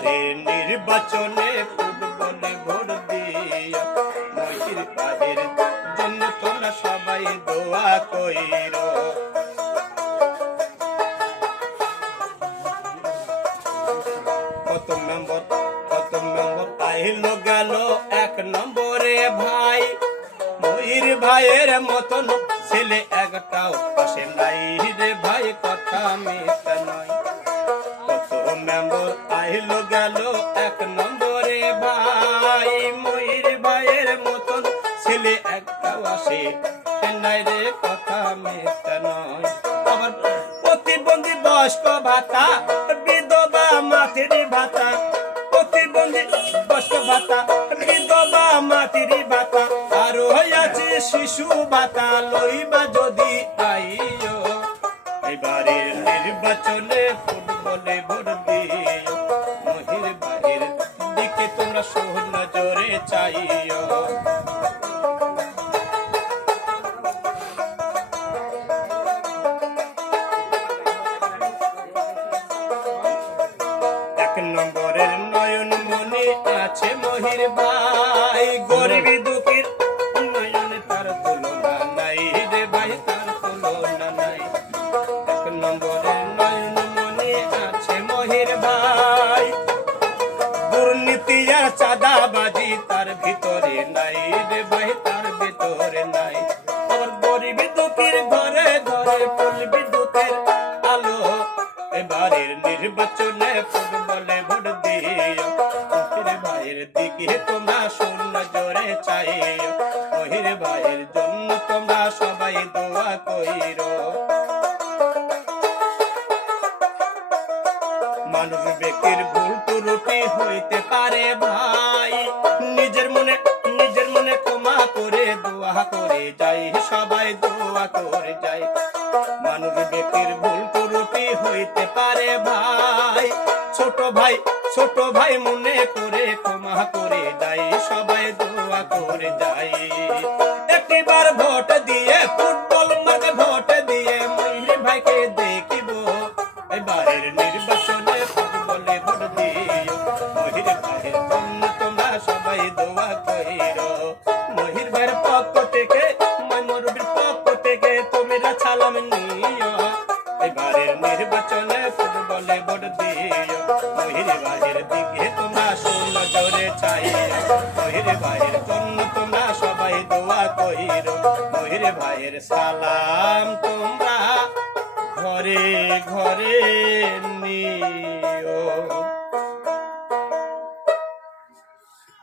এবারে নির্বাচনে ফুটবলে ভোট দিও মহির ভাইয়ের জন্য তোমরা সবাই দোয়া কইরো। কত নম্বর আইলো গেল এক নম্বরে ভাই, মহির ভাইয়ের মতন ছেলে একটাও পাশে নাই রে ভাই, কথা মিথ্যা নয়। কত নম্বর আইলো গেল এক নম্বরে ভাই, মহির ভাইয়ের মতন ছেলে একটাও আসে নাই রে, কথা মিথ্যা নয়। আবার প্রতিবন্ধী বয়স্ক ভাতা, বিধবা মাতৃ ভাতা, প্রতিবন্ধী বয়স্ক ভাতা, বিধবা মাতৃ ভাতা, আরো আছে শিশু ভাতা, লইবা যদি আইও এবারের নির্বাচনে ফুটবলে ভোট দিও মহির ভাইয়ের দিকে তোমরা সহজ নজরে চাইও। এক নম্বরের নয়ন মনে আছে মহির ভাই, গরিবী দুঃখীর নয়নে তার তুলনা নাই রে ভাই, তার তুলনা নাই। এক নম্বরের নয়ন মনে আছে মহির ভাই, দুর্নীতি আর চাঁদাবাজি তার ভিতরে নাই রে ভাই, তার ভিতরে নাই। আবার গরিবী দুঃখীর ঘরে ঘরে ফুল বিদ্যুতের আলো, এবারের নির্বাচনে ফুটবলে ভোট দিও মহির ভাইয়ের দিকে তোমরা শূন্য জোরে চাইও, মহির ভাইয়ের জন্য তোমরা সবাই দোয়া কইরো। মানুষ ব্যক্তির ভুল ত্রুটি হইতে পারে ভাই, নিজের মনে ক্ষমা করে দোয়া করে যাই, সবাই দোয়া করে যাই। মানুষ ব্যক্তির ভুল ত্রুটি হইতে পারে ভাই, ছোট ভাই মনে করে ক্ষমা করে যাই, সবাই দোয়া করে যাই। একবার ভোট দিয়ে ফুটবল মাঠে ভোট দিয়ে মহির ভাইকে দেখিব এবারের নির্বাচনে ফুটবলে ভোট দিও মহির ভাইয়ের জন্য তোমরা সবাই দোয়া কইরো। মহির ভাইয়ের পক্ষ থেকে ময়মরুবির পক্ষ থেকে তোমরা সালাম নিও, এবারের নির্বাচনে ফুটবলে ভোট দিও মহির ভাইয়ের দিকে তোমরা সুনজরে চাইও, মহির ভাইয়ের জন্য তোমরা সবাই দোয়া কইরো। মহির ভাইয়ের সালাম তোমরা ঘরে ঘরে